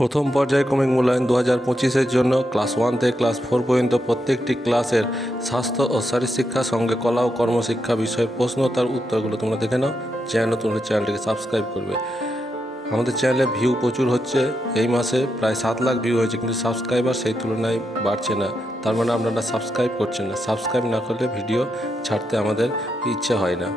প্রথম পর্যায়ক্রমিক মূল্যায়ন 2025-এর জন্য ক্লাস 1 থেকে ক্লাস 4 পর্যন্ত প্রত্যেকটি ক্লাসের স্বাস্থ্য ও শারীরশিক্ষা সঙ্গে কলা ও কর্মশিক্ষা বিষয়ের প্রশ্ন তার উত্তরগুলো তোমরা দেখে নাও। চ্যানেল নতুন হলে চ্যানেলটিকে সাবস্ক্রাইব করবে। আমাদের চ্যানেলে ভিউ প্রচুর হচ্ছে, এই মাসে প্রায় 7 লাখ ভিউ হয়েছে, কিন্তু সাবস্ক্রাইবার সেই তুলনায় বাড়ছে না। তার মানে আপনারা সাবস্ক্রাইব করছেন না। সাবস্ক্রাইব না করলে ভিডিও ছাড়তে আমাদের ইচ্ছে হয় না।